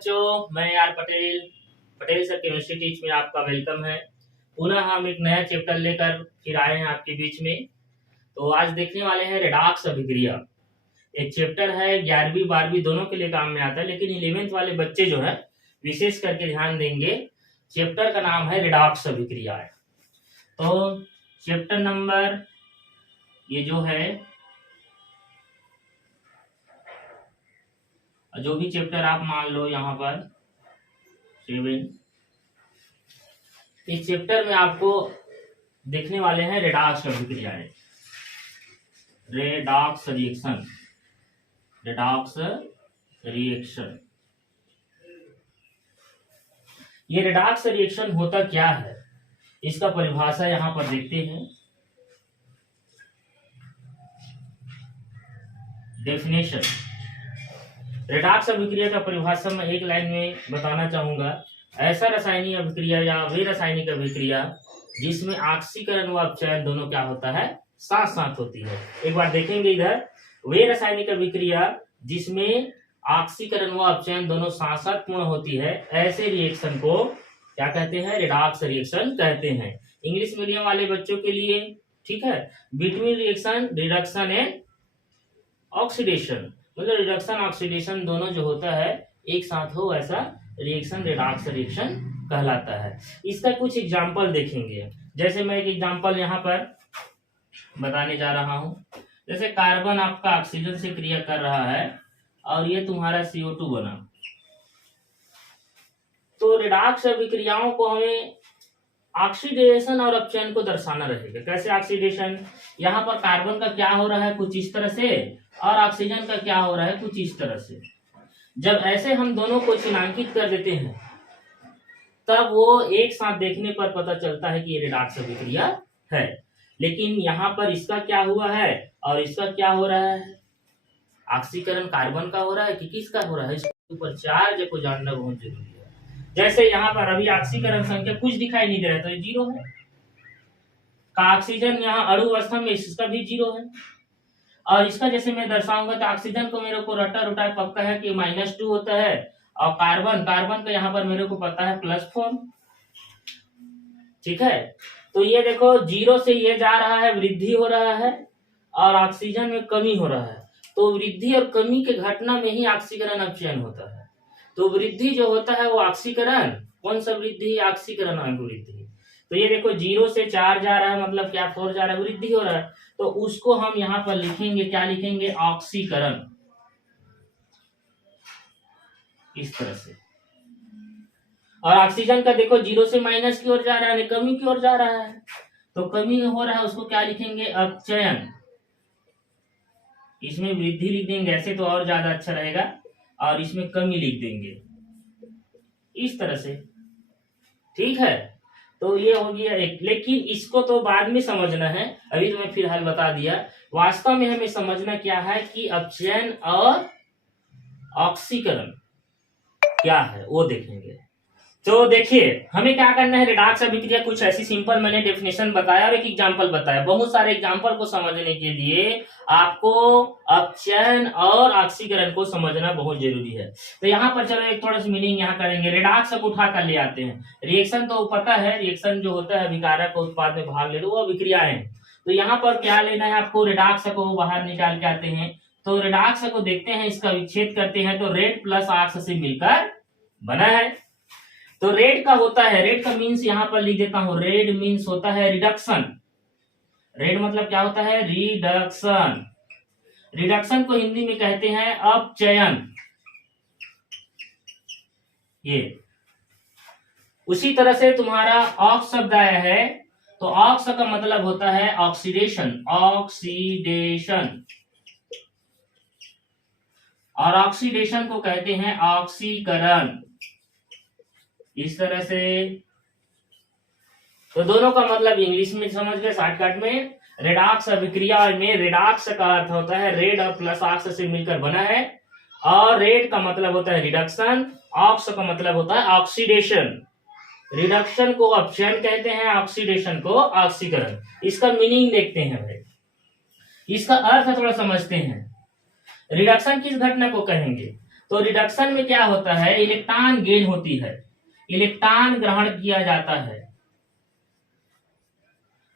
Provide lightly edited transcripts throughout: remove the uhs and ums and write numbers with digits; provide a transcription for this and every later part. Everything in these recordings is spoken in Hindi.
बच्चों, मैं R Patel sir chemistry teach में आपका वेलकम है। पुनः हम एक नया चैप्टर लेकर फिर आए हैं आपके बीच में। तो आज देखने वाले हैं रेडॉक्स अभिक्रिया। एक चैप्टर है 11वीं 12वीं दोनों के लिए काम में आता है, लेकिन 11th वाले बच्चे जो है विशेष करके ध्यान देंगे। चैप्टर का नाम है रेडॉक्स अभिक्रिया। तो चैप्टर नंबर ये जो है, जो भी चैप्टर आप मान लो यहाँ पर 7, इस चैप्टर में आपको देखने वाले हैं रेडॉक्स अभिक्रियाएं, रेडॉक्स रिएक्शन। ये रेडॉक्स रिएक्शन होता क्या है, इसका परिभाषा यहाँ पर देखते हैं। डेफिनेशन, रेडॉक्स अभिक्रिया का परिभाषा मैं एक लाइन में बताना चाहूंगा। ऐसा रासायनिक अभिक्रिया या वे रासायनिक अभिक्रिया जिसमें ऑक्सीकरण व अपचयन दोनों क्या होता है, साथ साथ होती है। एक बार देखेंगे इधर, वे रासायनिक अभिक्रिया जिसमें ऑक्सीकरण व अपचयन दोनों साथ साथ पूर्ण होती है, ऐसे रिएक्शन को क्या कहते हैं, रेडॉक्स रिएक्शन कहते हैं। इंग्लिश मीडियम वाले बच्चों के लिए ठीक है, between reaction reduction and oxidation, मतलब रिडक्शन ऑक्सीडेशन दोनों जो होता है एक साथ हो, ऐसा रिएक्शन रेडॉक्स रिएक्शन कहलाता है। इसका कुछ एग्जांपल देखेंगे। जैसे मैं एक एग्जांपल यहाँ पर बताने जा रहा हूं। जैसे कार्बन आपका ऑक्सीजन से क्रिया कर रहा है और ये तुम्हारा CO2 बना, तो रेडॉक्स अभिक्रियाओं को हमें ऑक्सीडेशन और अपचयन को दर्शाना रहेगा। कैसे ऑक्सीडेशन, यहाँ पर कार्बन का क्या हो रहा है कुछ इस तरह से, और ऑक्सीजन का क्या हो रहा है कुछ इस तरह से। जब ऐसे हम दोनों को चिन्हांकित कर देते हैं, तब वो एक साथ देखने पर पता चलता है कि ये रेडॉक्स अभिक्रिया है। लेकिन यहाँ पर इसका क्या हुआ है और इसका क्या हो रहा है, ऑक्सीकरण कार्बन का हो रहा है कि किसका हो रहा है, इसके ऊपर चार्ज को जानना बहुत जरूरी है। जैसे यहाँ पर अभी ऑक्सीकरण संख्या कुछ दिखाई नहीं दे रहा है, तो ये 0 है। का ऑक्सीजन यहाँ अणु अवस्था में इसका भी 0 है। और इसका जैसे मैं दर्शाऊंगा तो ऑक्सीजन को मेरे को रटा रुटा पक्का है कि -2 होता है, और कार्बन का यहाँ पर मेरे को पता है +4। ठीक है, तो ये देखो 0 से ये जा रहा है, वृद्धि हो रहा है और ऑक्सीजन में कमी हो रहा है। तो वृद्धि और कमी के घटना में ही ऑक्सीकरण अपचयन होता है। तो वृद्धि जो होता है वो ऑक्सीकरण, कौन सा वृद्धि, ऑक्सीकरण वृद्धि। तो ये देखो 0 से 4 जा रहा है, मतलब क्या 4 जा रहा है, वृद्धि हो रहा है। तो उसको हम यहाँ पर लिखेंगे, क्या लिखेंगे, ऑक्सीकरण, इस तरह से। और ऑक्सीजन का देखो 0 से माइनस की ओर जा रहा है, कमी की ओर जा रहा है, तो कमी हो रहा है, उसको क्या लिखेंगे, अपचयन। इसमें वृद्धि लिख देंगे ऐसे तो और ज्यादा अच्छा रहेगा, और इसमें कमी लिख देंगे इस तरह से। ठीक है, तो ये हो गया एक। लेकिन इसको तो बाद में समझना है, अभी तो मैं फिलहाल बता दिया। वास्तव में हमें समझना क्या है कि अपचयन और ऑक्सीकरण क्या है वो देखेंगे। तो देखिए हमें क्या करना है, रेडॉक्स अभिक्रिया कुछ ऐसी सिंपल मैंने डेफिनेशन बताया और एक एग्जांपल बताया। बहुत सारे एग्जांपल को समझने के लिए आपको अपचयन और ऑक्सीकरण को समझना बहुत जरूरी है। तो यहाँ पर चलो एक थोड़ा सा मीनिंग यहाँ करेंगे। रेडॉक्स को उठा कर ले आते हैं। रिएक्शन तो पता है, रिएक्शन जो होता है अभिकारक को उत्पाद में भाग ले लो, वो अभिक्रियाएं। तो यहाँ पर क्या लेना है आपको, रेडॉक्स को बाहर निकाल के आते हैं। तो रेडॉक्स को देखते हैं, इसका विच्छेद करते हैं, तो रेड प्लस ऑक्स से मिलकर बना है। तो रेड का होता है, रेड का मीन्स यहां पर लिख देता हूं, रेड मीन्स होता है रिडक्शन। रेड मतलब क्या होता है, रिडक्शन। रिडक्शन को हिंदी में कहते हैं अपचयन। ये उसी तरह से तुम्हारा ऑक्स शब्द आया है, तो ऑक्स का मतलब होता है ऑक्सीडेशन, ऑक्सीडेशन। और ऑक्सीडेशन को कहते हैं ऑक्सीकरण, इस तरह से। तो दोनों का मतलब इंग्लिश में समझ गए शॉर्टकट में। रेडॉक्स अभिक्रिया में रेडॉक्स का अर्थ होता है रेड और प्लस ऑक्स से मिलकर बना है, और रेड का मतलब होता है रिडक्शन, ऑक्स का मतलब होता है ऑक्सीडेशन। रिडक्शन को अपचयन कहते हैं, ऑक्सीडेशन को ऑक्सीकरण। इसका मीनिंग देखते हैं भाई, इसका अर्थ थोड़ा समझते हैं। रिडक्शन किस घटना को कहेंगे, तो रिडक्शन में क्या होता है, इलेक्ट्रॉन गेन होती है, इलेक्ट्रॉन ग्रहण किया जाता है।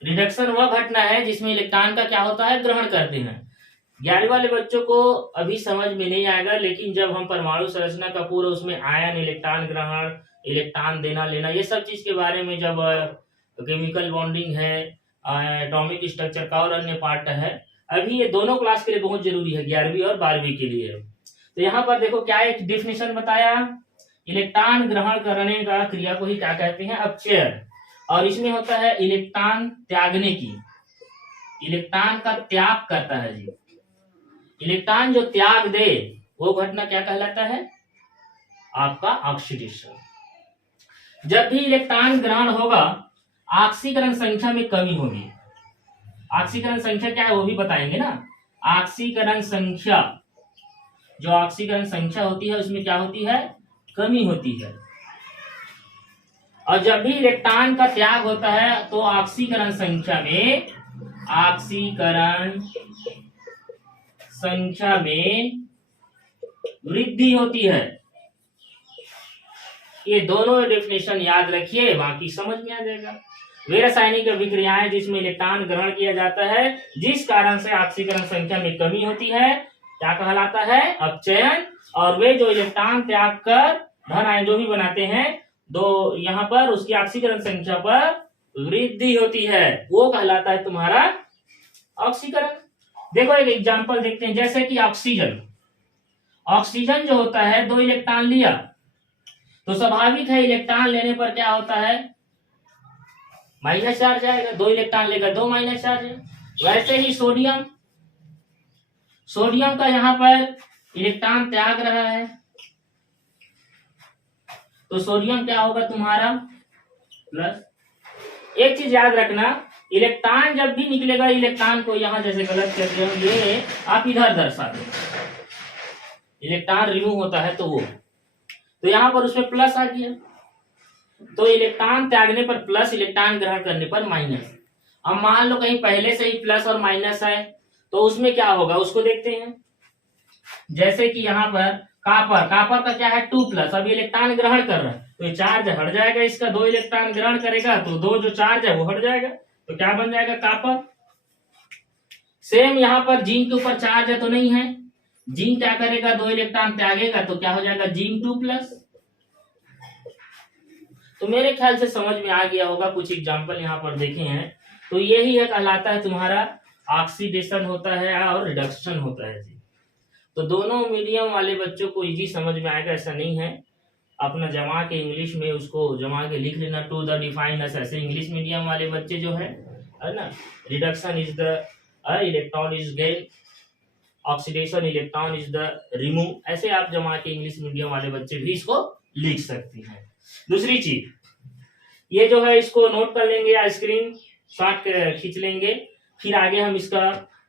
रिडक्शन वह घटना है जिसमें इलेक्ट्रॉन का क्या होता है, ग्रहण करते हैं। 11वीं वाले बच्चों को अभी समझ में नहीं आएगा, लेकिन जब हम परमाणु संरचना का पूरा उसमें आयन, इलेक्ट्रॉन ग्रहण, इलेक्ट्रॉन देना लेना, ये सब चीज के बारे में जब केमिकल बॉन्डिंग है, एटॉमिक स्ट्रक्चर का और अन्य पार्ट है, अभी ये दोनों क्लास के लिए बहुत जरूरी है, 11वीं और 12वीं के लिए। तो यहाँ पर देखो क्या एक डिफिनेशन बताया, इलेक्ट्रॉन ग्रहण करने का क्रिया को ही क्या कहते हैं, अपचयन। और इसमें होता है इलेक्ट्रॉन त्यागने की, इलेक्ट्रॉन का त्याग करता है जी। इलेक्ट्रॉन जो त्याग दे वो घटना क्या कहलाता है, आपका ऑक्सीडेशन। जब भी इलेक्ट्रॉन ग्रहण होगा ऑक्सीकरण संख्या में कमी होगी। ऑक्सीकरण संख्या क्या है वो भी बताएंगे ना। ऑक्सीकरण संख्या, जो ऑक्सीकरण संख्या होती है उसमें क्या होती है, कमी होती है। और जब भी इलेक्ट्रॉन का त्याग होता है तो ऑक्सीकरण संख्या में, ऑक्सीकरण संख्या में वृद्धि होती है। ये दोनों डेफिनेशन याद रखिए, बाकी समझ में आ जाएगा। वे रासायनिक अभिक्रियाएं जिसमें इलेक्ट्रॉन ग्रहण किया जाता है, जिस कारण से ऑक्सीकरण संख्या में कमी होती है, क्या कहलाता है, अपचयन। और वे जो इलेक्ट्रॉन त्याग कर धन आयन जो भी बनाते हैं, दो यहाँ पर उसकी ऑक्सीकरण संख्या पर वृद्धि होती है, वो कहलाता है तुम्हारा ऑक्सीकरण। देखो एक एग्जांपल देखते हैं, जैसे कि ऑक्सीजन। ऑक्सीजन जो होता है, 2 इलेक्ट्रॉन लिया तो स्वाभाविक है इलेक्ट्रॉन लेने पर क्या होता है, माइनस चार्ज आएगा। 2 इलेक्ट्रॉन लेगा 2 माइनस चार्ज है। वैसे ही सोडियम, सोडियम का यहाँ पर इलेक्ट्रॉन त्याग रहा है तो सोडियम क्या होगा तुम्हारा, प्लस। एक चीज याद रखना, इलेक्ट्रॉन जब भी निकलेगा, इलेक्ट्रॉन को यहां जैसे गलत करते हो, ये आप इधर दर्शा दो, इलेक्ट्रॉन रिमूव होता है तो वो, तो यहां पर उसमें प्लस आ गया। तो इलेक्ट्रॉन त्यागने पर प्लस, इलेक्ट्रॉन ग्रहण करने पर माइनस। अब मान लो कहीं पहले से ही प्लस और माइनस है तो उसमें क्या होगा उसको देखते हैं। जैसे कि यहाँ पर कापर, कापर का क्या है 2+, अब इलेक्ट्रॉन ग्रहण कर रहा है तो ये चार्ज हट जाएगा इसका, 2 इलेक्ट्रॉन ग्रहण करेगा तो 2 जो चार्ज है वो हट जाएगा, तो क्या बन जाएगा, कापर। सेम यहाँ पर जिंक के ऊपर चार्ज है तो नहीं है, जिंक क्या करेगा, 2 इलेक्ट्रॉन त्यागेगा तो क्या हो जाएगा, जिंक 2+। तो मेरे ख्याल से समझ में आ गया होगा, कुछ एग्जाम्पल यहाँ पर देखे हैं। तो यही है कहलाता है तुम्हारा ऑक्सीडेशन होता है और रिडक्शन होता है जी। तो दोनों मीडियम वाले बच्चों को इजी समझ में आएगा ऐसा नहीं है, अपना जमा के इंग्लिश में उसको जमा के लिख लेना, टू द डिफाइननेस। ऐसे इंग्लिश मीडियम वाले बच्चे जो है ना, reduction is the electron is gain, oxidation electron is the remove, ऐसे आप जमा के इंग्लिश मीडियम वाले बच्चे भी इसको लिख सकते हैं। दूसरी चीज ये जो है इसको नोट कर लेंगे या स्क्रीन शॉट खींच लेंगे, फिर आगे हम इसका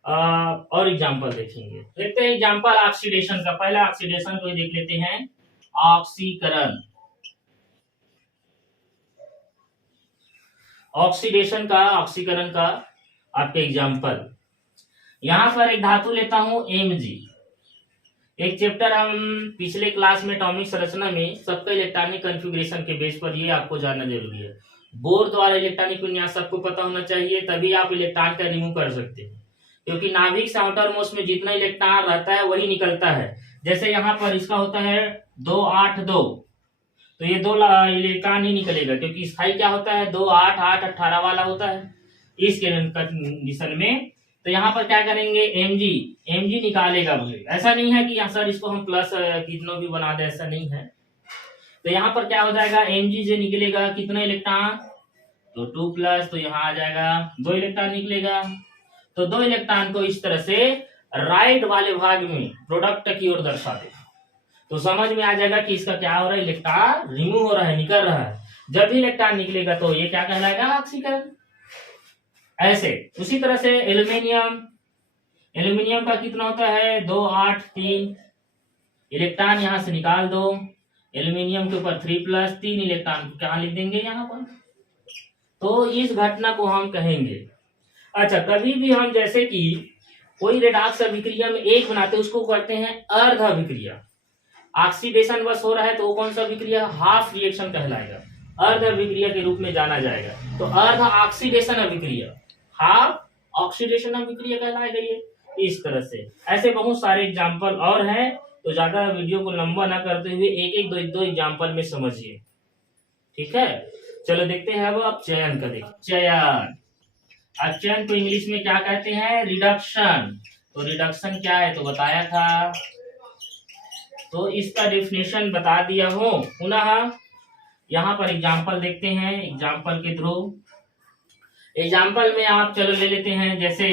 और एग्जांपल देखेंगे। देखते हैं एग्जांपल ऑक्सीडेशन का। पहला ऑक्सीडेशन को ही देख लेते हैं, ऑक्सीकरण। ऑक्सीडेशन का, ऑक्सीकरण का आपके एग्जांपल, यहां पर एक धातु लेता हूं Mg। एक चैप्टर हम पिछले क्लास में एटॉमिक संरचना में सबका इलेक्ट्रॉनिक कॉन्फ़िगरेशन के बेस पर, ये आपको जानना जरूरी है। बोर द्वारा इलेक्ट्रॉनिक विन्यास सबको पता होना चाहिए, तभी आप इलेक्ट्रॉन का रिमूव कर सकते हैं, क्योंकि नाभिक से आउटर मोस्ट में जितना इलेक्ट्रॉन रहता है वही निकलता है। जैसे यहाँ पर इसका होता है 2 8 2, तो ये 2 इलेक्ट्रॉन ही निकलेगा, क्योंकि स्थायी क्या होता है 2 8 8 18 वाला होता है इस कंडीशन में। तो यहाँ पर क्या करेंगे, Mg निकालेगा भाई। ऐसा नहीं है कि सर इसको हम प्लस कितनों भी बना दे, ऐसा नहीं है। तो यहाँ पर क्या हो जाएगा, Mg से निकलेगा कितना इलेक्ट्रॉन, तो 2+, तो यहाँ आ जाएगा 2 इलेक्ट्रॉन निकलेगा। तो 2 इलेक्ट्रॉन को इस तरह से राइट वाले भाग में प्रोडक्ट की ओर दर्शा दे, तो समझ में आ जाएगा कि इसका क्या हो रहा है, इलेक्ट्रॉन रिमूव हो रहा है, निकल रहा है। जब भी इलेक्ट्रॉन निकलेगा तो ये क्या कहलाएगा, ऑक्सीकरण। ऐसे उसी तरह से एल्यूमिनियम, एल्यूमिनियम का कितना होता है 2 8 3, इलेक्ट्रॉन यहां से निकाल दो, एल्यूमिनियम के ऊपर 3+, 3 इलेक्ट्रॉन कहाँ लिख देंगे यहाँ पर, तो इस घटना को हम कहेंगे। अच्छा, कभी भी हम जैसे कि कोई रेडॉक्स अभिक्रिया में एक बनाते हैं उसको करते हैं अर्ध अभिक्रिया। ऑक्सीडेशन बस हो रहा है तो वो कौन सा अभिक्रिया, हाफ रिएक्शन कहलाएगा, अर्ध अभिक्रिया के रूप में जाना जाएगा। तो अर्ध ऑक्सीडेशन अभिक्रिया, हाफ ऑक्सीडेशन अभिक्रिया कहलाएगा ये, इस तरह से। ऐसे बहुत सारे एग्जाम्पल और हैं, तो ज्यादा वीडियो को लंबा ना करते हुए एक एक दो एग्जाम्पल में समझिए, ठीक है। चलो देखते हैं अब चयन का, देखिए चयन। अब चयन को इंग्लिश में क्या कहते हैं, रिडक्शन। तो रिडक्शन क्या है तो बताया था, तो इसका डेफिनेशन बता दिया हूं। पुनः यहाँ पर एग्जाम्पल देखते हैं, एग्जाम्पल के थ्रू। एग्जाम्पल में आप चलो ले लेते हैं, जैसे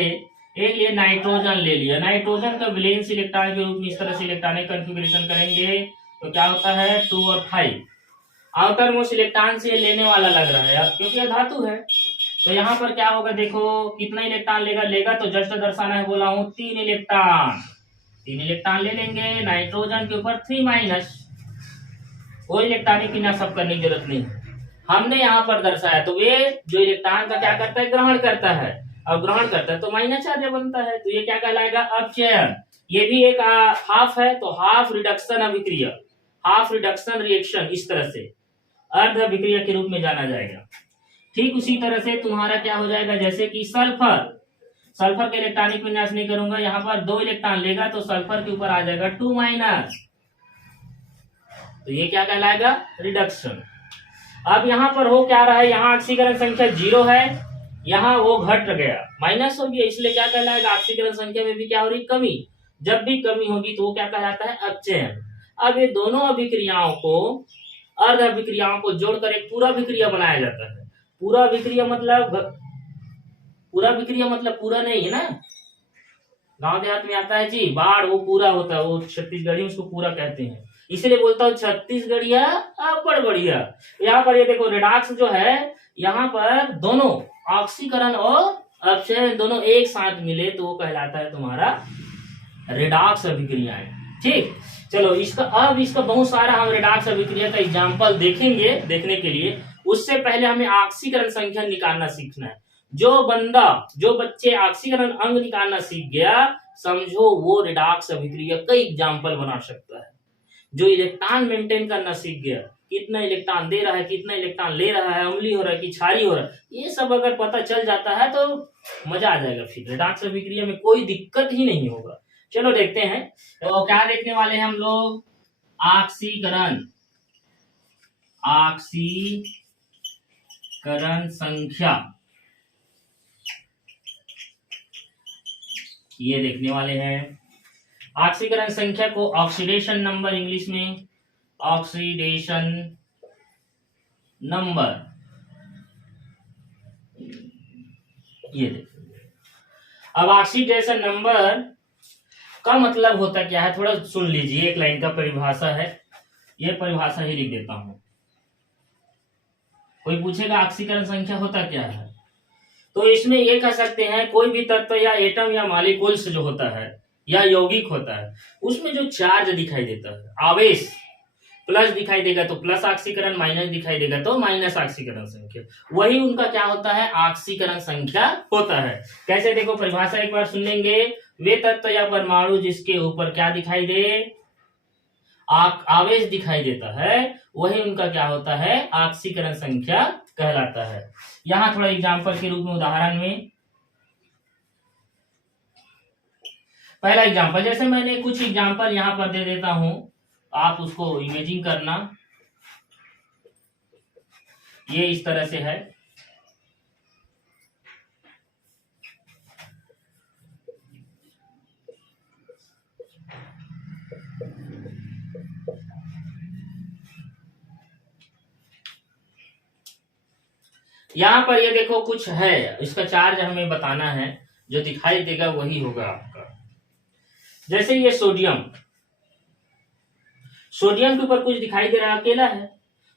एक लिए नाइट्रोजन ले लिया, नाइट्रोजन का वैलेंस इलेक्ट्रॉन के रूप में इस तरह से इलेक्ट्रॉनिक कॉन्फ़िगरेशन करेंगे तो क्या होता है 2 और 5। आउटर मोस्ट इलेक्ट्रॉन से लेने वाला लग रहा है अब, क्योंकि धातु है। तो यहाँ पर क्या होगा, देखो कितना इलेक्ट्रॉन लेगा तो जस्ट दर्शाना है, बोला हूँ 3 इलेक्ट्रॉन, 3 इलेक्ट्रॉन ले लेंगे। नाइट्रोजन के ऊपर 3 माइनस, कोई इलेक्ट्रॉनिक की सब करने की जरूरत नहीं, हमने यहाँ पर दर्शाया। तो वे जो इलेक्ट्रॉन का क्या करता है, ग्रहण करता है, और ग्रहण करता है तो माइनस चार्ज बनता है, तो ये क्या कहलाएगा अपचयन। ये भी एक हाफ है, तो हाफ रिडक्शन अभिक्रिया, हाफ रिडक्शन रिएक्शन, इस तरह से अर्ध अभिक्रिया के रूप में जाना जाएगा। ठीक उसी तरह से तुम्हारा क्या हो जाएगा, जैसे कि सल्फर, सल्फर के इलेक्ट्रॉनिक विन्यास नहीं करूंगा, यहाँ पर 2 इलेक्ट्रॉन लेगा तो सल्फर के ऊपर आ जाएगा 2 माइनस, तो ये क्या कहलाएगा रिडक्शन। अब यहाँ पर हो क्या रहा है, यहाँ ऑक्सीकरण संख्या 0 है, यहाँ वो घट गया, माइनस हो गया, इसलिए क्या कहलाएगा ऑक्सीकरण संख्या में भी क्या हो रही, कमी। जब भी कमी होगी तो वो क्या कहलाता है अपचयन। अब ये दोनों अभिक्रियाओं को, अर्ध अभिक्रियाओं को जोड़कर एक पूरा अभिक्रिया बनाया जाता है। पूरा अभिक्रिया मतलब, पूरा अभिक्रिया मतलब पूरा नहीं है ना, गांव देहात में आता है जी बाढ़, वो पूरा होता है, वो छत्तीसगढ़ी उसको पूरा कहते हैं, इसलिए बोलता हूँ छत्तीसगढ़िया बड़ बढ़िया। यहाँ पर ये देखो रिडॉक्स जो है, यहाँ पर दोनों ऑक्सीकरण और अपचयन दोनों एक साथ मिले तो वो कहलाता है तुम्हारा रिडॉक्स अभिक्रियाएं। ठीक, चलो इसका बहुत सारा हम रिडॉक्स अभिक्रिया का एग्जाम्पल देखेंगे। देखने के लिए उससे पहले हमें ऑक्सीकरण संख्या निकालना सीखना है। जो बच्चे ऑक्सीकरण अंग निकालना सीख गया, समझो वो रिडॉक्स अभिक्रिया का एग्जाम्पल बना सकता है। जो इलेक्ट्रॉन मेंटेन करना सीख गया, कितना इलेक्ट्रॉन दे रहा है, कितना इलेक्ट्रॉन ले रहा है, अम्लीय हो रहा है कि क्षारीय हो रहा है, ये सब अगर पता चल जाता है तो मजा आ जाएगा, फिर रिडॉक्स अभिक्रिया में कोई दिक्कत ही नहीं होगा। चलो देखते हैं, तो क्या देखने वाले हैं हम लोग, ऑक्सीकरण, ऑक्सीकरण संख्या, ये देखने वाले हैं। ऑक्सीकरण संख्या को ऑक्सीडेशन नंबर, इंग्लिश में ऑक्सीडेशन नंबर, ये देखिए। अब ऑक्सीडेशन नंबर का मतलब होता क्या है, थोड़ा सुन लीजिए, एक लाइन का परिभाषा है, ये परिभाषा ही लिख देता हूं। कोई पूछेगा ऑक्सीकरण संख्या होता क्या है, तो इसमें ये कह सकते हैं कोई भी तत्व या एटम या मॉलिक्यूल्स जो होता है या यौगिक होता है, उसमें जो चार्ज दिखाई देता है, आवेश, प्लस दिखाई देगा तो प्लस ऑक्सीकरण, माइनस दिखाई देगा तो माइनस ऑक्सीकरण संख्या, वही उनका क्या होता है, ऑक्सीकरण संख्या होता है। कैसे, देखो परिभाषा एक बार सुन लेंगे। वे तत्व या परमाणु जिसके ऊपर क्या दिखाई दे, आवेश दिखाई देता है, वही उनका क्या होता है, ऑक्सीकरण संख्या कहलाता है। यहाँ थोड़ा एग्जाम्पल के रूप में, उदाहरण में पहला एग्जाम्पल, जैसे मैंने कुछ एग्जाम्पल यहाँ पर दे देता हूं, आप उसको इमेजिन करना। ये इस तरह से है, यहाँ पर ये देखो कुछ है, इसका चार्ज हमें बताना है, जो दिखाई देगा वही होगा आपका। जैसे ये सोडियम, सोडियम के ऊपर कुछ दिखाई दे रहा है, अकेला है,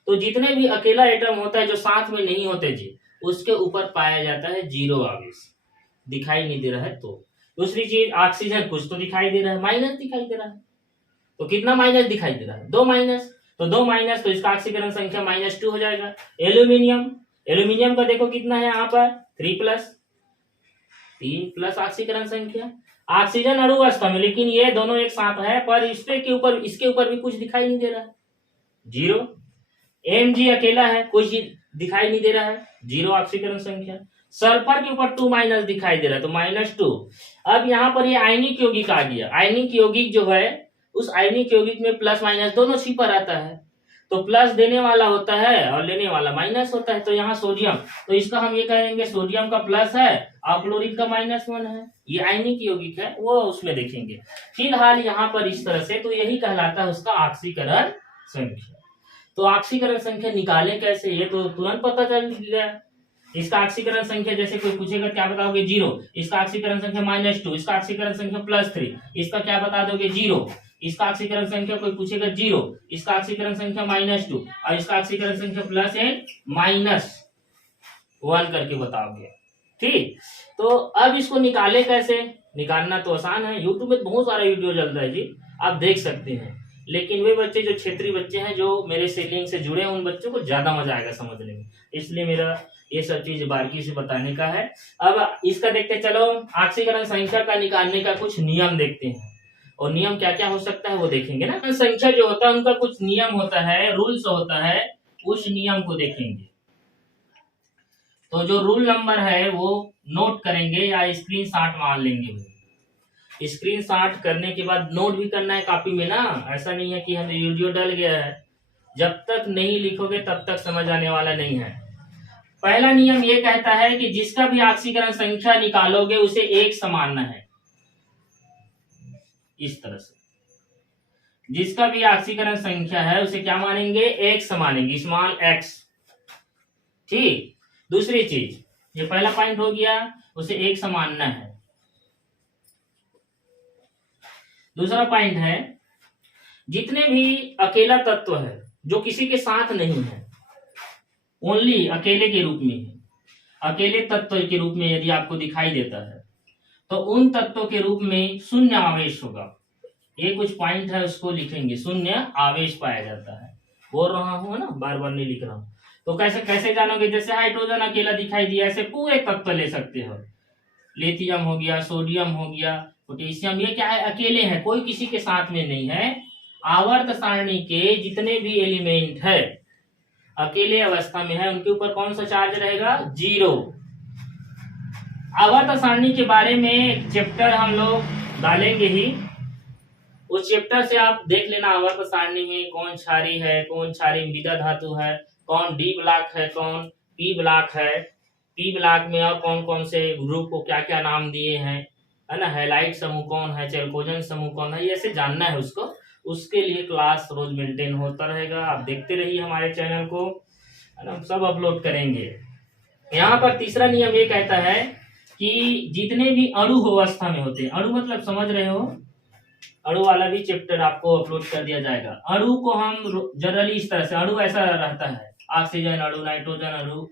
तो जितने भी अकेला एटम होता है जो साथ में नहीं होते जी, उसके ऊपर पाया जाता है 0 आवेश, दिखाई नहीं दे रहा है। तो दूसरी चीज ऑक्सीजन, कुछ तो दिखाई दे रहा है, माइनस दिखाई दे रहा है, तो कितना माइनस दिखाई दे रहा है, 2 माइनस, तो 2 माइनस, तो इसका ऑक्सीकरण संख्या -2 हो जाएगा। एल्यूमिनियम, एल्यूमिनियम का देखो कितना है यहाँ पर 3 प्लस ऑक्सीकरण संख्या। ऑक्सीजन अणु अवस्था में, लेकिन ये दोनों एक साथ है, पर इसके ऊपर भी कुछ दिखाई नहीं दे रहा है, 0। Mg अकेला है, कुछ दिखाई नहीं दे रहा है, 0 ऑक्सीकरण संख्या। सल्फर के ऊपर 2 दिखाई दे रहा है, तो -2। अब यहाँ पर ये आयनिक यौगिक आ गया। आयनिक यौगिक जो है, उस आयनिक यौगिक में प्लस माइनस दोनों छिपा रहता है, तो प्लस देने वाला होता है और लेने वाला माइनस होता है। तो यहाँ सोडियम, तो इसका हम ये कहेंगे सोडियम का प्लस है और क्लोरीन का -1 है। ये आयनिक यौगिक है, वो उसमें देखेंगे। फिलहाल यहाँ पर इस तरह से, तो यही कहलाता है उसका ऑक्सीकरण संख्या। तो ऑक्सीकरण संख्या निकाले कैसे, ये तो तुरंत पता चल गया। इसका ऑक्सीकरण संख्या जैसे कोई पूछेगा क्या बताओगे, 0। इसका ऑक्सीकरण संख्या -2, इसका ऑक्सीकरण संख्या +3, इसका क्या बता दोगे, 0। इसका ऑक्सीकरण संख्या कोई पूछेगा 0, इसका ऑक्सीकरण संख्या -2 और इसका ऑक्सीकरण संख्या +1 करके बताओगे। ठीक, तो अब इसको निकाले कैसे, निकालना तो आसान है। यूट्यूब में बहुत सारा वीडियो चलता है जी, आप देख सकते हैं। लेकिन वे बच्चे जो क्षेत्रीय बच्चे हैं, जो मेरे सेलिंग से जुड़े हैं, उन बच्चों को ज्यादा मजा आएगा समझने में, इसलिए मेरा ये सब चीज बारीकी से बताने का है। अब इसका देखते चलो, ऑक्सीकरण संख्या का निकालने का कुछ नियम देखते हैं, और नियम क्या क्या हो सकता है वो देखेंगे ना। संख्या जो होता है उनका कुछ नियम होता है, रूल्स होता है, उस नियम को देखेंगे। तो जो रूल नंबर है वो नोट करेंगे या स्क्रीनशॉट मार लेंगे। स्क्रीनशॉट करने के बाद नोट भी करना है कॉपी में ना, ऐसा नहीं है कि हमें वीडियो डल गया है, जब तक नहीं लिखोगे तब तक समझ आने वाला नहीं है। पहला नियम ये कहता है कि जिसका भी ऑक्सीकरण संख्या निकालोगे उसे 1 से मानना है। इस तरह से जिसका भी ऑक्सीकरण संख्या है उसे क्या मानेंगे, 1 से मानेंगे, स्मॉल x। ठीक, दूसरी चीज, ये पहला पॉइंट हो गया, उसे 1 से मानना है। दूसरा पॉइंट है, जितने भी अकेला तत्व है जो किसी के साथ नहीं है, ओनली अकेले के रूप में है, अकेले तत्व के रूप में यदि आपको दिखाई देता है तो उन तत्वों के रूप में शून्य आवेश होगा। ये कुछ पॉइंट है, उसको लिखेंगे, शून्य आवेश पाया जाता है। बोल रहा हूं ना, बार बार नहीं लिख रहा हूं। तो कैसे कैसे जानोगे, जैसे हाइड्रोजन अकेला दिखाई दिया, ऐसे पूरे तत्व ले सकते हो। लिथियम हो गया, सोडियम हो गया, पोटेशियम, ये क्या है, अकेले हैं, कोई किसी के साथ में नहीं है। आवर्त सारणी के जितने भी एलिमेंट है अकेले अवस्था में है, उनके ऊपर कौन सा चार्ज रहेगा, 0। आवर्त सारणी के बारे में एक चैप्टर हम लोग डालेंगे ही, उस चैप्टर से आप देख लेना आवर्त सारणी में कौन क्षारीय है, कौन क्षारीय मृदा धातु है, कौन डी ब्लॉक है, कौन पी ब्लॉक है, पी ब्लॉक में और कौन कौन से ग्रुप को क्या क्या नाम दिए हैं, है ना, हैलाइड समूह कौन है, चैल्कोजन समूह कौन है, ये ऐसे जानना है उसको। उसके लिए क्लास रोज मेंटेन होता रहेगा, आप देखते रहिए हमारे चैनल को, है ना, सब अपलोड करेंगे। यहाँ पर तीसरा नियम ये कहता है कि जितने भी अणु अवस्था में होते हैं, अणु मतलब समझ रहे हो, अणु वाला भी चैप्टर आपको अपलोड कर दिया जाएगा। अणु को हम जनरली इस तरह से, अणु ऐसा रहता है, ऑक्सीजन अणु, नाइट्रोजन अणु,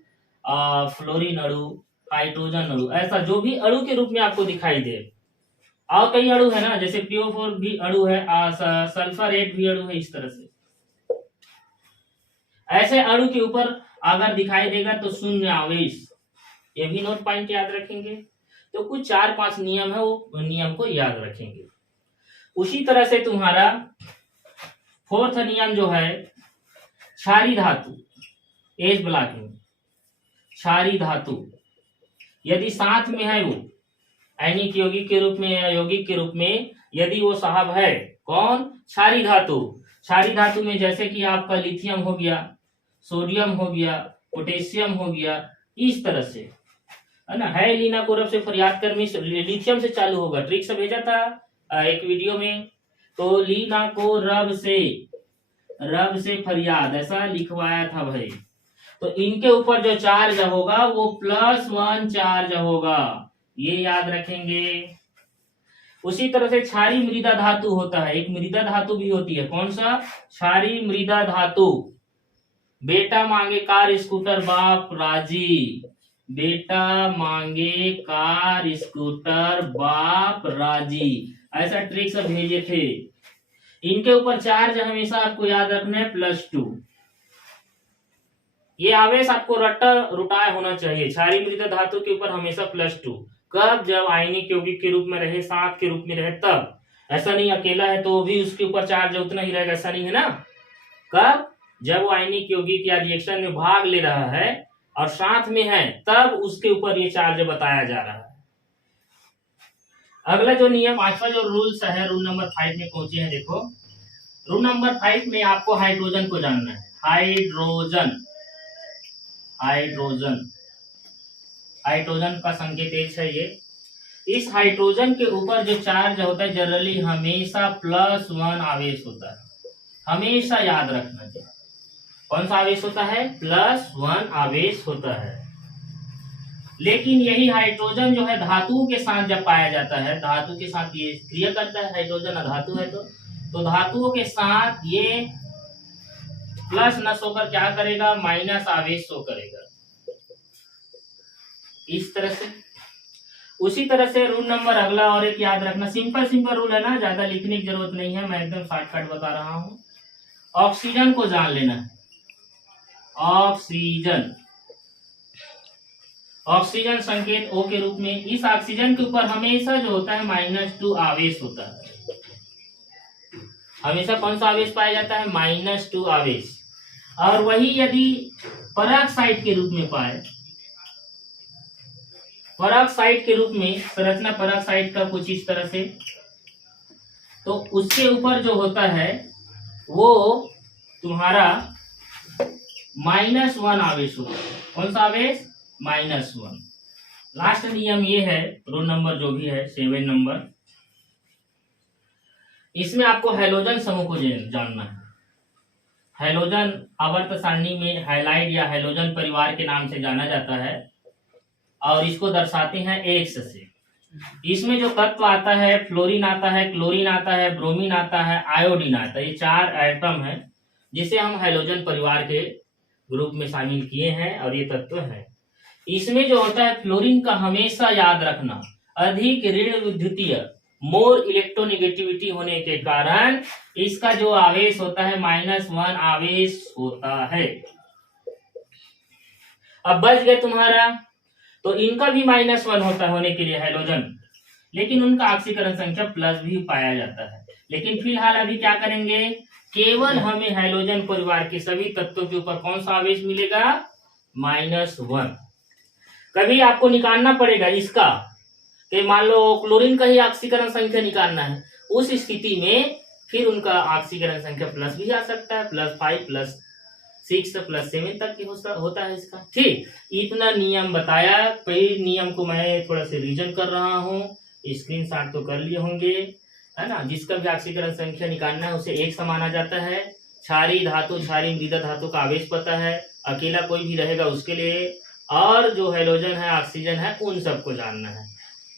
फ्लोरीन अणु, हाइड्रोजन अणु, ऐसा जो भी अणु के रूप में आपको दिखाई दे। और कई अणु है ना, जैसे PO4 भी अणु है, सल्फरेट भी अणु है, इस तरह से ऐसे अणु के ऊपर अगर दिखाई देगा तो शून्य आवेश, ये भी नोट पॉइंट याद रखेंगे। तो कुछ 4-5 नियम है, वो नियम को याद रखेंगे। उसी तरह से तुम्हारा 4th नियम जो है, क्षारीय धातु, एज ब्लॉक में क्षारीय धातु यदि साथ में है, वो आयनिक यौगिक के रूप में या यौगिक के रूप में यदि वो साहब है, कौन, क्षारीय धातु। क्षारीय धातु में जैसे कि आपका लिथियम हो गया, सोडियम हो गया, पोटेशियम हो गया, इस तरह से, है ना। है लीना को रब से फरियाद कर में लिथियम से चालू होगा, ट्रिक से भेजा था एक वीडियो में, तो लीना को रब से फरियाद ऐसा लिखवाया था भाई। तो इनके ऊपर जो चार्ज होगा वो +1 चार्ज होगा, ये याद रखेंगे। उसी तरह से क्षारीय मृदा धातु होता है, एक मृदा धातु भी होती है, कौन सा, क्षारीय मृदा धातु। बेटा मांगे कार स्कूटर बाप राजी, बेटा मांगे कार स्कूटर बाप राजी, ऐसा ट्रिक सब भेजे थे। इनके ऊपर चार्ज हमेशा आपको याद रखना है +2। ये आवेश आपको रट्टा रुटाया होना चाहिए, क्षारीय मृदा धातु के ऊपर हमेशा +2। कब? जब आयनिक यौगिक के रूप में रहे, साथ के रूप में रहे तब। ऐसा नहीं अकेला है तो भी उसके ऊपर चार्ज उतना ही रहेगा, ऐसा नहीं है ना। कब? जब वो आयनिक यौगिक या रिएक्शन में भाग ले रहा है और साथ में है तब उसके ऊपर ये चार्ज बताया जा रहा है। अगला जो नियम, पांचवा जो रूल्स है, रूल नंबर 5 में पहुंचे हैं। देखो रूल नंबर 5 में आपको हाइड्रोजन को जानना है। हाइड्रोजन, हाइड्रोजन, हाइड्रोजन का संकेत H है ये। इस हाइड्रोजन के ऊपर जो चार्ज होता है जनरली हमेशा +1 आवेश होता है। हमेशा याद रखना चाहिए। कौन सा आवेश होता है? +1 आवेश होता है। लेकिन यही हाइड्रोजन जो है धातु के साथ जब पाया जाता है, धातु के साथ ये क्रिया करता है, हाइड्रोजन अधातु है तो धातुओं के साथ ये प्लस न होकर क्या करेगा? माइनस आवेश शो करेगा, इस तरह से। उसी तरह से रूल नंबर अगला और एक याद रखना, सिंपल सिंपल रूल है ना, ज्यादा लिखने की जरूरत नहीं है, मैं एकदम शॉर्टकट बता रहा हूं। ऑक्सीजन को जान लेना है। ऑक्सीजन, ऑक्सीजन संकेत O के रूप में। इस ऑक्सीजन के ऊपर हमेशा जो होता है -2 आवेश होता है। हमेशा कौन सा आवेश पाया जाता है? -2 आवेश। और वही यदि पेरोक्साइड के रूप में पाए, पेरोक्साइड के रूप में संरचना पेरोक्साइड का कुछ इस तरह से, तो उसके ऊपर जो होता है वो तुम्हारा -1 आवेश होगा। कौन सा आवेश? -1। लास्ट नियम ये है, रूल नंबर जो भी है 7 नंबर, इसमें आपको हैलोजन समूह को जानना है। हैलोजन आवर्त सारणी में हैलाइड या हैलोजन परिवार के नाम से जाना जाता है और इसको दर्शाते हैं X से। इसमें जो तत्व आता है, फ्लोरीन आता है, क्लोरीन आता है, ब्रोमीन आता है, आयोडीन आता है। ये 4 एटम है जिसे हम हैलोजन परिवार के ग्रुप में शामिल किए हैं और ये तत्व है। इसमें जो होता है फ्लोरीन का हमेशा याद रखना, अधिक ऋण विद्युतीय, मोर इलेक्ट्रोनेगेटिविटी होने के कारण इसका जो आवेश होता है -1 आवेश होता है। अब बच गए तुम्हारा, तो इनका भी -1 होता है होने के लिए हैलोजन, लेकिन उनका ऑक्सीकरण संख्या प्लस भी पाया जाता है। लेकिन फिलहाल अभी क्या करेंगे, केवल हमें हैलोजन परिवार के सभी तत्वों के ऊपर कौन सा आवेश मिलेगा? -1। कभी आपको निकालना पड़ेगा इसका कि मान लो क्लोरीन का ही ऑक्सीकरण संख्या निकालना है, उस स्थिति में फिर उनका ऑक्सीकरण संख्या प्लस भी आ सकता है, +5 +6 +7 तक की होता है इसका। ठीक, इतना नियम बताया। कई नियम को मैं थोड़ा सा रिवीजन कर रहा हूँ, स्क्रीनशॉट तो कर लिए होंगे, है ना। जिसका भी ऑक्सीकरण संख्या निकालना है उसे एक समान आ जाता है। क्षारीय धातु, क्षारीय मृदा धातु का आवेश पता है, अकेला कोई भी रहेगा उसके लिए, और जो हैलोजन है, ऑक्सीजन है, उन सबको जानना है।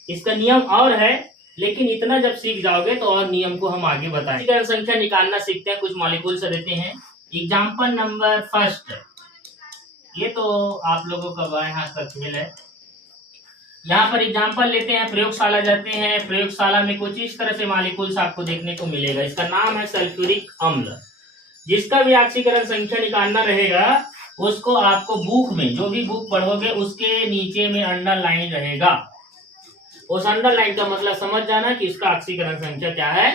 इसका नियम और है, लेकिन इतना जब सीख जाओगे तो और नियम को हम आगे बताएंगे। संख्या निकालना सीखते हैं, कुछ मॉलिक्यूल से देते हैं। एग्जाम्पल नंबर 1, ये तो आप लोगों का बाएं हाथ का खेल है। यहाँ पर एग्जाम्पल लेते हैं, प्रयोगशाला जाते हैं। प्रयोगशाला में कुछ इस तरह से मॉलिक्यूल्स आपको देखने को मिलेगा। इसका नाम है सल्फ्यूरिक अम्ल। जिसका भी ऑक्सीकरण संख्या निकालना रहेगा उसको आपको बुक में, जो भी बुक पढ़ोगे उसके नीचे में अंडरलाइन रहेगा। उस अंडरलाइन का मतलब समझ जाना कि इसका ऑक्सीकरण संख्या क्या है,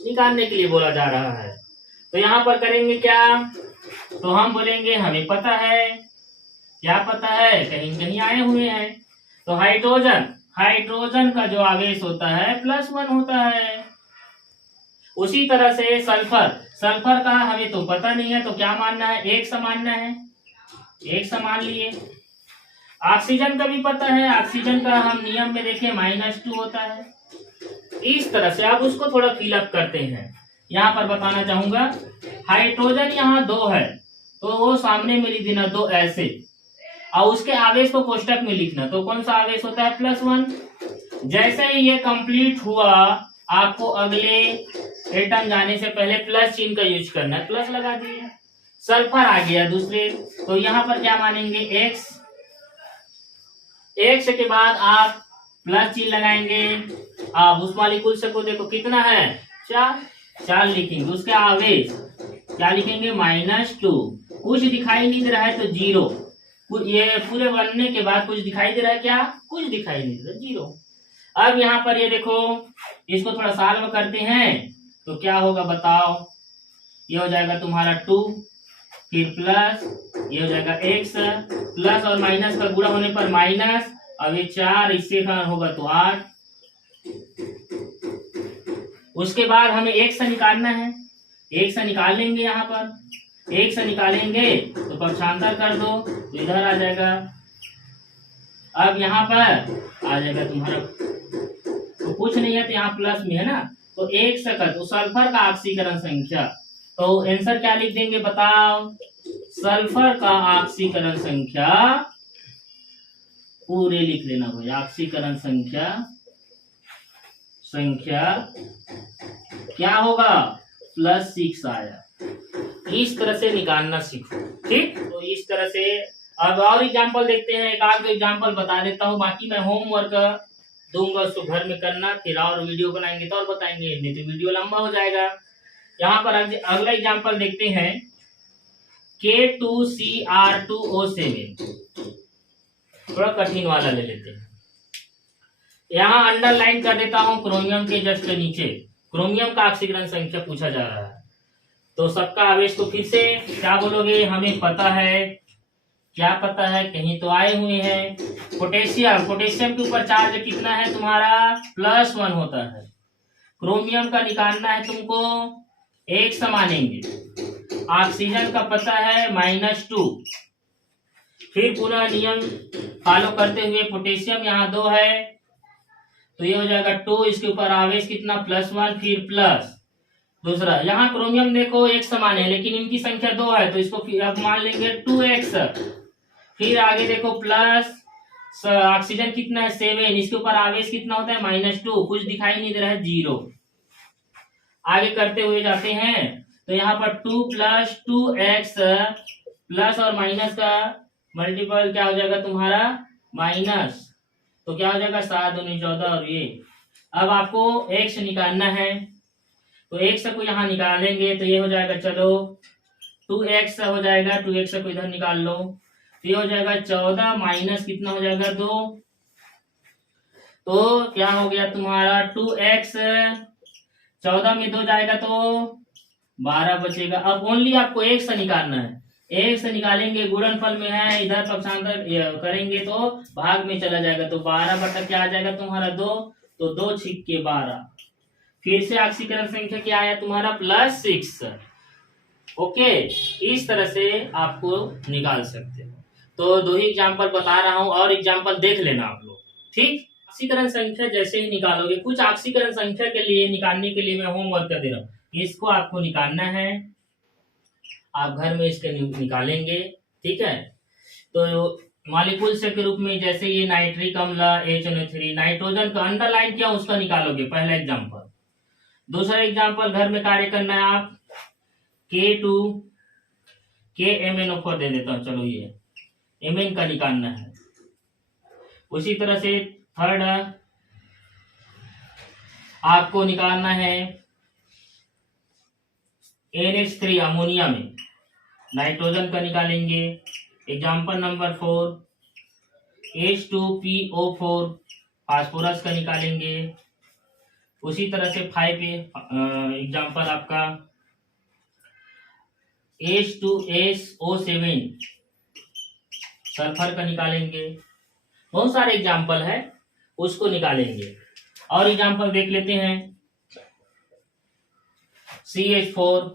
निकालने के लिए बोला जा रहा है। तो यहाँ पर करेंगे क्या, तो हम बोलेंगे हमें पता है। क्या पता है? कहीं कहीं आए हुए हैं। तो हाइड्रोजन, हाइड्रोजन का जो आवेश होता है +1 होता है। उसी तरह से सल्फर, सल्फर का हमें तो पता नहीं है, तो क्या मानना है? 1 मानना है, 1 मान लिए। ऑक्सीजन का भी पता है, ऑक्सीजन का हम नियम में देखें -2 होता है। इस तरह से आप उसको थोड़ा फिलअप करते हैं। यहाँ पर बताना चाहूंगा, हाइड्रोजन यहाँ 2 है तो वो सामने में लिख देना 2 ऐसे, और उसके आवेश को कोष्टक में लिखना। तो कौन सा आवेश होता है? +1। जैसे ही ये कंप्लीट हुआ, आपको अगले एटम जाने से पहले प्लस चिन्ह का यूज करना है, प्लस लगा दिए। सल्फर आ गया दूसरे, तो यहाँ पर क्या मानेंगे? X। X के बाद आप प्लस चिन्ह लगाएंगे। आप उस मॉलिक्यूल से को देखो कितना है? 4 लिखेंगे। उसके आवेश क्या लिखेंगे? -2। कुछ दिखाई नहीं दे रहा है तो 0, ये पूरे बनने के बाद कुछ दिखाई दे रहा है क्या? कुछ दिखाई नहीं दे रहा, जीरो। अब यहाँ पर ये देखो, इसको थोड़ा सॉल्व करते हैं तो क्या होगा बताओ। ये हो जाएगा तुम्हारा 2, फिर प्लस, ये हो जाएगा x, प्लस और माइनस का गुणा होने पर माइनस, अब ये 4, इससे का होगा तो 8। उसके बाद हमें x से निकालना है, x से निकाल लेंगे। यहाँ पर x से निकालेंगे तो पक्षांतर कर दो तो इधर आ जाएगा। अब यहाँ पर आ जाएगा तुम्हारा, तो कुछ नहीं है तो यहाँ प्लस में है ना, तो एक सकत तो सल्फर का ऑक्सीकरण संख्या, तो आंसर क्या लिख देंगे बताओ। सल्फर का ऑक्सीकरण संख्या पूरे लिख लेना भाई, ऑक्सीकरण संख्या क्या होगा, +6 आया। इस तरह से निकालना सीखो, ठीक। तो इस तरह से अब और एग्जांपल देखते हैं, एक आध एग्जांपल बता देता हूँ, बाकी मैं होमवर्क दूंगा उसको घर में करना, फिर और वीडियो बनाएंगे तो और बताएंगे, नहीं तो वीडियो लंबा हो जाएगा। यहाँ पर अगला एग्जांपल देखते हैं, K2Cr2O7, थोड़ा कठिन वाला ले लेते हैं। यहाँ अंडरलाइन कर देता हूँ क्रोमियम के जस्ट नीचे, क्रोमियम का ऑक्सीकरण संख्या पूछा जा रहा है। तो सबका आवेश तो फिर से क्या बोलोगे, हमें पता है, क्या पता है, कहीं तो आए हुए हैं। पोटेशियम के ऊपर चार्ज कितना है तुम्हारा, +1 होता है। क्रोमियम का निकालना है तुमको, 1 मानेंगे। ऑक्सीजन का पता है -2। फिर पुनः नियम फॉलो करते हुए पोटेशियम यहाँ 2 है तो ये हो जाएगा 2, इसके ऊपर आवेश कितना, +1, फिर प्लस दूसरा। यहाँ क्रोमियम देखो 1 समान है लेकिन इनकी संख्या 2 है तो इसको फिर अब मान लेंगे 2x। फिर आगे देखो प्लस, ऑक्सीजन कितना है 7, इसके ऊपर आवेश कितना होता है -2, कुछ दिखाई नहीं दे रहा है, 0। आगे करते हुए जाते हैं तो यहाँ पर 2 + 2x प्लस और माइनस का मल्टीपल क्या हो जाएगा तुम्हारा माइनस, तो क्या हो जाएगा 7 दूनी 14। और ये अब आपको x निकालना है तो x को यहाँ निकालेंगे तो ये हो जाएगा, चलो 2x हो जाएगा, 2x को इधर निकाल लो तो ये हो जाएगा 14 माइनस कितना हो जाएगा 2, तो क्या हो गया तुम्हारा 2x, 14 में 2 जाएगा तो 12 बचेगा। अब ओनली आपको x से निकालना है, x से निकालेंगे गुणनफल में है, इधर पक्षांतर करेंगे तो भाग में चला जाएगा, तो 12 बटा क्या आ जाएगा तुम्हारा 2, तो 2 छिक के 12। फिर से ऑक्सीकरण संख्या क्या आया तुम्हारा +6। ओके, इस तरह से आपको निकाल सकते हो। तो 2 ही एग्जाम्पल बता रहा हूं, और एग्जाम्पल देख लेना आप लोग, ठीक। ऑक्सीकरण संख्या जैसे ही निकालोगे, कुछ ऑक्सीकरण संख्या के लिए निकालने के लिए मैं होमवर्क कर दे रहा हूँ, इसको आपको निकालना है, आप घर में इसके निकालेंगे, ठीक है। तो मॉलिक्यूल्स के रूप में जैसे ये नाइट्रिक अम्ल HNO3, नाइट्रोजन का अंडरलाइन किया उसका निकालोगे, पहला एग्जाम्पल। दूसरा एग्जाम्पल घर में कार्य करना है आप, K2 KMnO4 दे देता हूँ, चलो ये Mn का निकालना है। उसी तरह से थर्ड आपको निकालना है NH3 अमोनिया में, नाइट्रोजन का निकालेंगे। एग्जाम्पल नंबर 4 H2PO4 फास्फोरस का निकालेंगे। उसी तरह से 5 एग्जाम्पल आपका H2SO7 सल्फर का निकालेंगे। बहुत सारे एग्जाम्पल है, उसको निकालेंगे। और एग्जाम्पल देख लेते हैं, CH4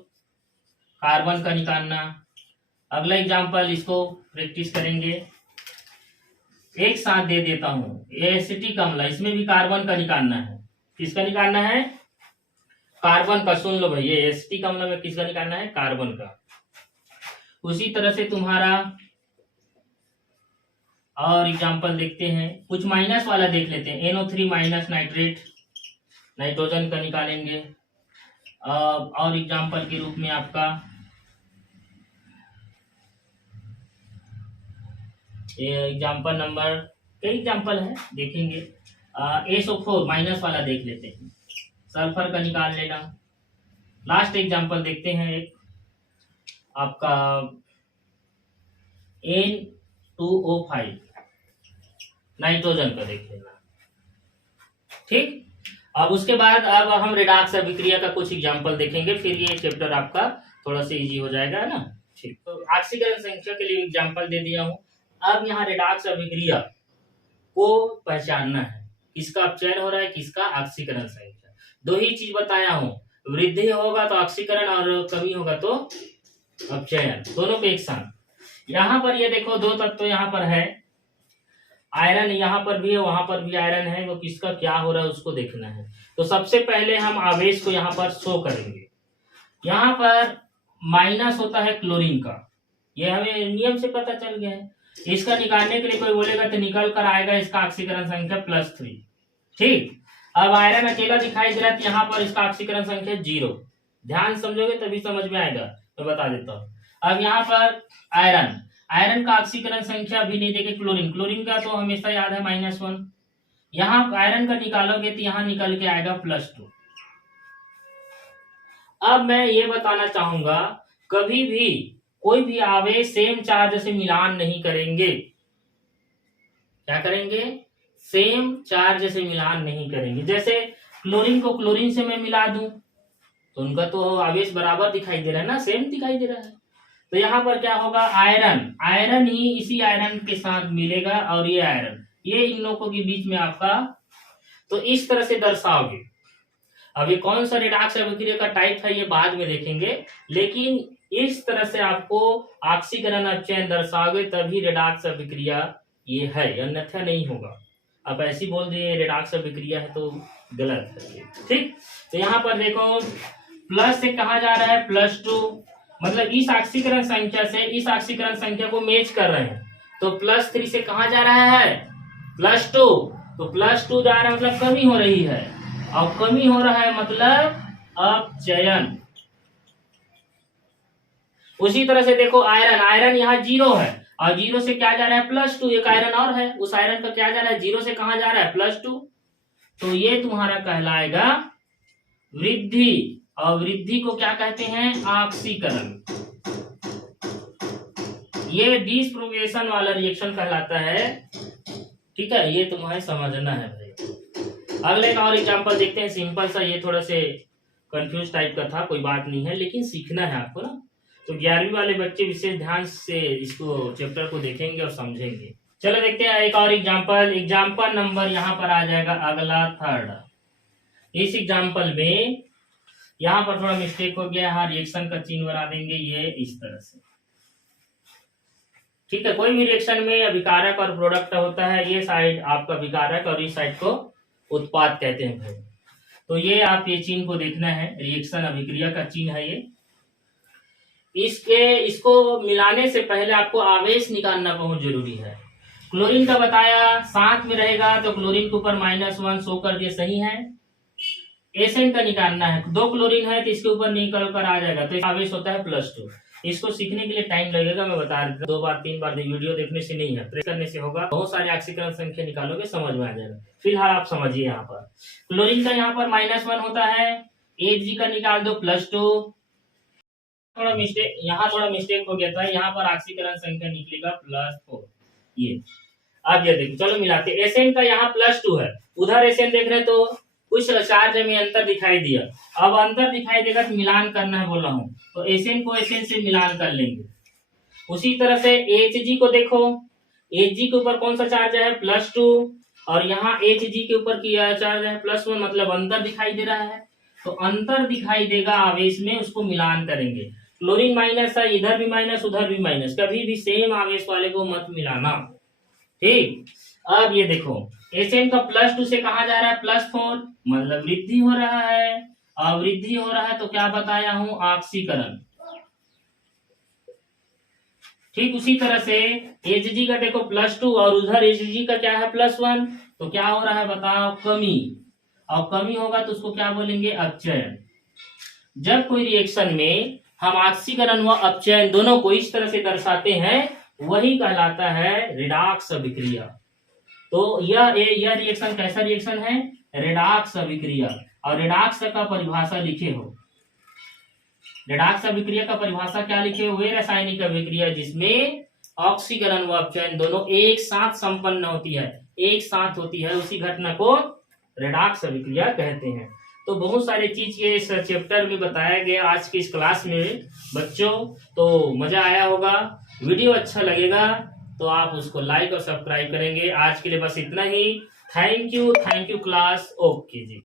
कार्बन का निकालना। अगला एग्जाम्पल, इसको प्रैक्टिस करेंगे, एक साथ दे देता हूं, एसिटिक अम्ल, इसमें भी कार्बन का निकालना है। किसका निकालना है, कार्बन का। सुन लो भाई, ये एसिटिक अम्ल में किसका निकालना है, कार्बन का। उसी तरह से तुम्हारा और एग्जाम्पल देखते हैं, कुछ माइनस वाला देख लेते हैं, NO3 माइनस नाइट्रेट, नाइट्रोजन का निकालेंगे। और एग्जाम्पल के रूप में आपका एग्जाम्पल नंबर, कई एग्जाम्पल है देखेंगे, SO4 माइनस वाला देख लेते हैं, सल्फर का निकाल लेना। लास्ट एग्जाम्पल देखते हैं, एक आपका 2O5 नाइट्रोजन का देख लेना। ठीक, अब उसके बाद अब हम रिडॉक्स अभिक्रिया का कुछ एग्जांपल देखेंगे, फिर ये चैप्टर आपका थोड़ा सा इजी हो जाएगा, है ना। ठीक, तो ऑक्सीकरण संख्या के लिए एग्जांपल दे दिया हूँ। अब यहाँ रिडॉक्स अभिक्रिया को पहचानना है, किसका अपचयन हो रहा है, किसका ऑक्सीकरण संख्या। दो ही चीज बताया हूँ, वृद्धि होगा तो ऑक्सीकरण और कमी होगा तो अपचयन, दोनों पे एक साथ। यहाँ पर ये देखो दो तत्व यहाँ पर है, आयरन यहाँ पर भी है, वहां पर भी आयरन है, वो किसका क्या हो रहा है उसको देखना है। तो सबसे पहले हम आवेश को यहाँ पर शो करेंगे। यहाँ पर माइनस होता है क्लोरीन का, ये हमें नियम से पता चल गया है। इसका निकालने के लिए कोई बोलेगा तो निकल कर आएगा इसका ऑक्सीकरण संख्या +3। ठीक, अब आयरन अकेला दिखाई दे रहा है, यहाँ पर इसका ऑक्सीकरण संख्या 0। ध्यान समझोगे तभी समझ में आएगा, मैं बता देता हूँ। अब यहाँ पर आयरन का ऑक्सीकरण संख्या भी नहीं देखे, क्लोरीन का तो हमेशा याद है -1। यहाँ आयरन का निकालोगे तो यहाँ निकल के आएगा +2। अब मैं ये बताना चाहूंगा, कभी भी कोई भी आवेश सेम चार्ज से मिलान नहीं करेंगे। क्या करेंगे? सेम चार्ज से मिलान नहीं करेंगे। जैसे क्लोरीन को क्लोरीन से मैं मिला दूं तो उनका तो आवेश बराबर दिखाई दे रहा है ना, सेम दिखाई दे रहा है। तो यहाँ पर क्या होगा, आयरन ही इसी आयरन के साथ मिलेगा और ये आयरन, ये इन लोगों के बीच में आपका, तो इस तरह से दर्शाओगे। अभी कौन सा रिडॉक्स अभिक्रिया का टाइप है ये बाद में देखेंगे, लेकिन इस तरह से आपको ऑक्सीकरण अपचयन दर्शाओगे तभी रिडॉक्स अभिक्रिया ये है, अन्यथा नहीं होगा। अब ऐसी बोल दिए रिडॉक्स अभिक्रिया है तो गलत है। ठीक, तो यहाँ पर देखो प्लस से कहा जा रहा है +2, मतलब इस ऑक्सीकरण संख्या से इस ऑक्सीकरण संख्या को मैच कर रहे हैं। तो +3 से कहा जा रहा है +2, तो +2 जा रहा है मतलब कमी हो रही है, और कमी हो रहा है मतलब अपचयन। उसी तरह से देखो आयरन यहाँ 0 है और 0 से क्या जा रहा है +2, एक आयरन और है, उस आयरन का क्या जा रहा है 0 से कहा जा रहा है +2, तो ये तुम्हारा कहलाएगा वृद्धि। और वृद्धि को क्या कहते हैं? ऑक्सीकरण। ये डिसप्रोगेशन वाला रिएक्शन कहलाता है। ठीक है, ये तुम्हें समझना है भाई। अगले एक और एग्जांपल देखते हैं, सिंपल सा, ये थोड़ा से कंफ्यूज टाइप का था, कोई बात नहीं है, लेकिन सीखना है आपको ना। तो 11वीं वाले बच्चे विशेष ध्यान से इसको चैप्टर को देखेंगे और समझेंगे। चलो देखते हैं एक और एग्जांपल नंबर यहाँ पर आ जाएगा अगला 3rd। इस एग्जांपल में यहाँ पर थोड़ा मिस्टेक हो गया, यहाँ रिएक्शन का चिन्ह बना देंगे ये इस तरह से। ठीक है, कोई भी रिएक्शन में अभिकारक और प्रोडक्ट होता है, ये साइड आपका विकारक और इस साइड को उत्पाद कहते हैं भाई। तो ये आप ये चिन्ह को देखना है, रिएक्शन अभिक्रिया का चिन्ह है ये। इसको मिलाने से पहले आपको आवेश निकालना बहुत जरूरी है। क्लोरीन का बताया साथ में रहेगा तो क्लोरीन के ऊपर -1 शो कर दिए, सही है। एसएन का निकालना है, 2 क्लोरीन है तो इसके ऊपर निकल कर आ जाएगा, तो आवेश होता है +2। इसको सीखने के लिए टाइम लगेगा, मैं बता रहा हूँ, 2 बार 3 बार वीडियो देखने से नहीं है, प्रेस करने से होगा। बहुत सारे ऑक्सीकरण संख्या निकालोगे समझ में आ जाएगा। फिलहाल आप समझिए, यहाँ पर क्लोरीन का यहाँ पर -1 होता है, Hg का निकाल दो +2। थोड़ा मिस्टेक हो गया था, यहाँ पर ऑक्सीकरण संख्या निकलेगा +4। ये अब ये देखो, चलो मिलाते। एसएन का यहाँ +2 है, उधर एसएन देख रहे तो कुछ चार्ज में अंतर दिखाई दिया। अब अंतर दिखाई देगा तो मिलान करना है बोला हूँ, तो एसएन को एसएन से मिलान कर लेंगे। उसी तरह से Hg को देखो, Hg के ऊपर कौन सा चार्ज है +2, और यहाँ Hg के ऊपर किया चार्ज है +1, मतलब अंतर दिखाई दे रहा है। तो अंतर दिखाई देगा आवेश में, उसको मिलान करेंगे। क्लोरीन माइनस है, इधर भी माइनस उधर भी माइनस, कभी भी सेम आवेश वाले को मत मिलाना। ठीक, अब ये देखो एसएन का +2 से कहा जा रहा है +4, मतलब वृद्धि हो रहा है, और वृद्धि हो रहा है तो क्या बताया हूं, ऑक्सीकरण। ठीक, उसी तरह से Hg का देखो +2 और उधर Hg का क्या है +1, तो क्या हो रहा है बताओ, कमी। और कमी होगा तो उसको क्या बोलेंगे, अपचयन। जब कोई रिएक्शन में हम ऑक्सीकरण व अपचयन दोनों को इस तरह से दर्शाते हैं, वही कहलाता है रिडॉक्स अभिक्रिया। तो यह रिएक्शन कैसा रिएक्शन है, रिडॉक्स अभिक्रिया। और रिडॉक्स का परिभाषा लिखे हो, रिडॉक्स अभिक्रिया का परिभाषा क्या लिखे हुए, रासायनिक अभिक्रिया जिसमें ऑक्सीकरण व अपचयन दोनों एक साथ संपन्न होती है, एक साथ होती है, उसी घटना को रेडॉक्स अभिक्रिया कहते हैं। तो बहुत सारी चीज के इस चैप्टर में बताया गया आज की इस क्लास में बच्चों। तो मजा आया होगा, वीडियो अच्छा लगेगा तो आप उसको लाइक और सब्सक्राइब करेंगे। आज के लिए बस इतना ही। Thank you class. Okay ji.